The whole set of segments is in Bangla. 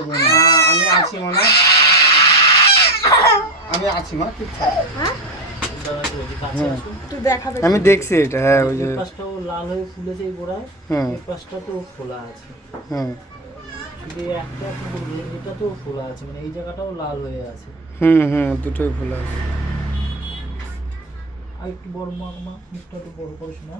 দেবো না। আমি আছি মনে, আমি আছি মা, ঠিক আমি দেখছি এটা। হ্যাঁ ওই যে পাশটাও লাল হয়ে ফুলেছে এই গোড়ায়, এই পাশটা তো খোলা আছে। শুধু একটা এটা তো খোলা আছে, মানে এই জায়গাটাও লাল হয়ে আছে। দুটোই খোলা আছে। আর একটু বড় মা, মুখটা একটু বড় করে শোনা।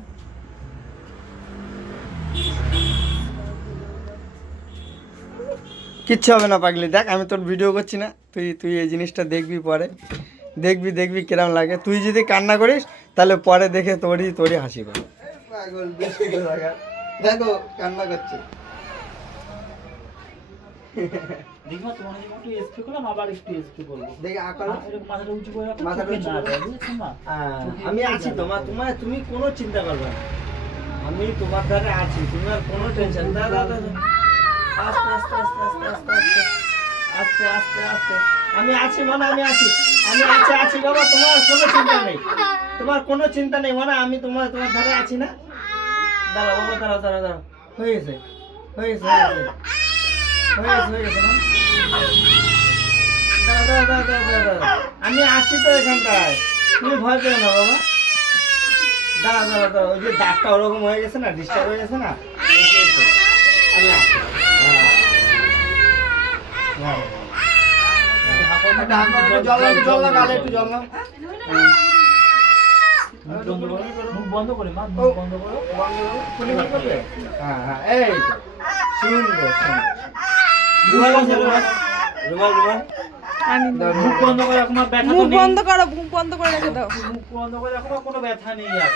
কিচ্ছু হবে না পাগলি, দেখ আমি তোর ভিডিও করছি না, তুই এই জিনিসটা দেখবি, পরে দেখবি কিরম লাগে। তুই যদি কান্না করিস তাহলে পরে দেখে তোরই হাসি পাবে। পাগল বেশি দেখো কান্না করছে। দেখবা তোমার একটু এসপি করলাম, আবার একটু এসপি করবো। দেখে আকাল মাথাটা উঁচু করে রাখো, মাথাটা উঁচু করে বুঝেছো মা? আমি আছি তো মা, তুমি কোনো চিন্তা করবে না, আমি তোমার ধারে আছি, তোমার কোনো টেনশন। দাদা আস্তে আস্তে আস্তে আস্তে আস্তে আস্তে আস্তে আস্তে আমি আছি মনে, আমি আছি বাবা, তোমার কোনো চিন্তা নেই, কোনো চিন্তা নেই মনে, আমি তোমার ধারে আছি না। দাঁড়াও বাবা, দাঁড়াও হয়ে গেছে দাঁড়াও, আমি আছি তো এখানটায়, তুমি ভয় পেও না বাবা। দাঁড়াও, ওই যে দাগটা ওরকম হয়ে গেছে না, ডিস্টার্ব হয়ে গেছে না, আমি আছি। জল না, গালে একটু জল না। মুখ বন্ধ করে মা, মুখ বন্ধ করো। হ্যাঁ এই সুন্দর। মুখ বন্ধ করে রাখো মা, ব্যথা তো নেই। মুখ বন্ধ করে রেখে দাও। মুখ বন্ধ করে রাখো মা, কোনো ব্যথা নেই আর।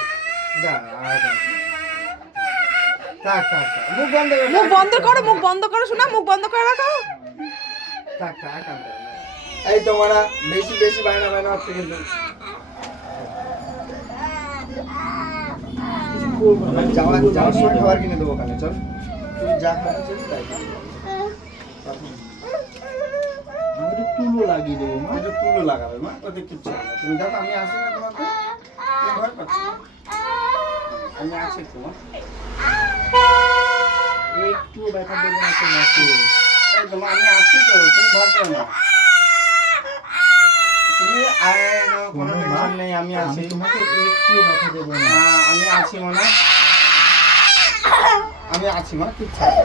মুখ বন্ধ শোনা, মুখ বন্ধ করে রাখো। এই তোমরা বেশি বায়না হচ্ছে কিন্তু। যাওয়ার সময় খাবার কিনে দেবো ওখানে, চল তুই যা খাবার চল তাই। তুলো লাগিয়ে দেবো মা, তুলো লাগাবে মা, ওতে কিচ্ছু হবে না। তুমি দেখো আমি আছি না তোমাকে, তুমি ভয় পাচ্ছ না? আমি আছি তোমার, একটুও ব্যথা দেবো না তোমাকে। এই তোমার আমি আছি তো, তুমি ভয় পেও না। তুমি কোনো টেনশন নেই, আমি আছি। তোমাকে একটুও ব্যথা দেবো না। আমি আছি মনে, আমি আছি মা, কিচ্ছু হবে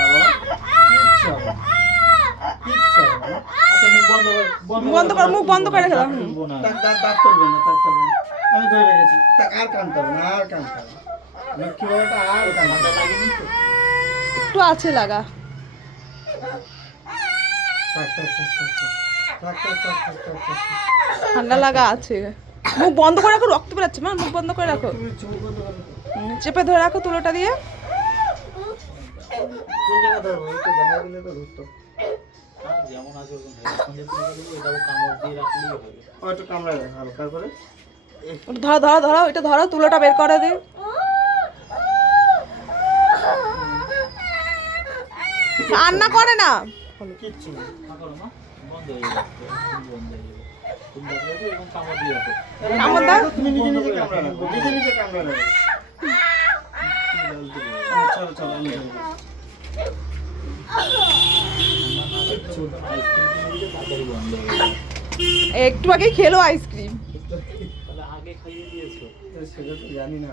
না বাবা, কিচ্ছু হবে না। আচ্ছা মুখ বন্ধ করে, মুখ বন্ধ করে রেখে দাও। দাঁত তুলবে না, আমি ধরে রেখেছি। আর কানতে হবে না, লক্ষ্মী বাবাটা আর কানতে হবে না। একটু আছে লাগা। ঠান্ডা লাগা আছে। মুখ বন্ধ করে রাখো, রক্ত বেরাচ্ছে মা, মুখ বন্ধ করে রাখো। চেপে ধরে রাখো তুলোটা দিয়ে। কোন জায়গা ধরবো, একটু দেখা দিলে তো ধরতো। যেমন আছে ওরকম এটাও কামড় দিয়ে রাখলেই হবে। একটু কামড়ে দেয় হালকা করে। ধরো এটা ধরো, তুলোটা বের করে দে। কান্না করে না, কিচ্ছু না। বন্ধ হয়ে যাবে, বন্ধ হয়ে যাবে। তুমি দেখো এবং কামড় দিয়ে রাখো। কামড় দাও। তুমি নিজে কামড়ে রাখো, নিজে কামড়ে রাখো। চলো আমি ধরে দিচ্ছি। একটু আগে খেলো আইসক্রিম। তাহলে আগে খাইয়ে দিয়েছো? সেটা তো জানি না।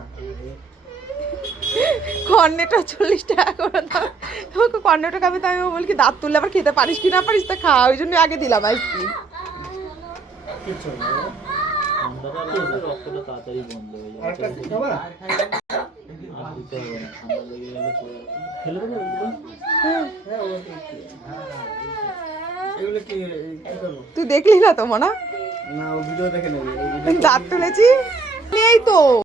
কর্নেটা 40 টাকা করে দাও। তোমাকে কর্নেটা খাবে, তো আমি বলি কি দাঁত তুললে আবার খেতে পারিস কি না পারিস, তা খা, ওই জন্য আগে দিলাম আইসক্রিম। কিচ্ছু না। ঠান্ডাটা লাগলে রক্তটা তাড়াতাড়ি বন্ধ হয়ে যাবে। আরেকটা খাবা? আর দিতে হবে না, ঠান্ডা লেগে গেলে পরে ফেলে দেবো এগুলো। হ্যাঁ এগুলো কি করবো? তুই দেখলি না তো মনা? না, ও ভিডিও দেখে নেবে। দাঁত তুলেছি এই তো।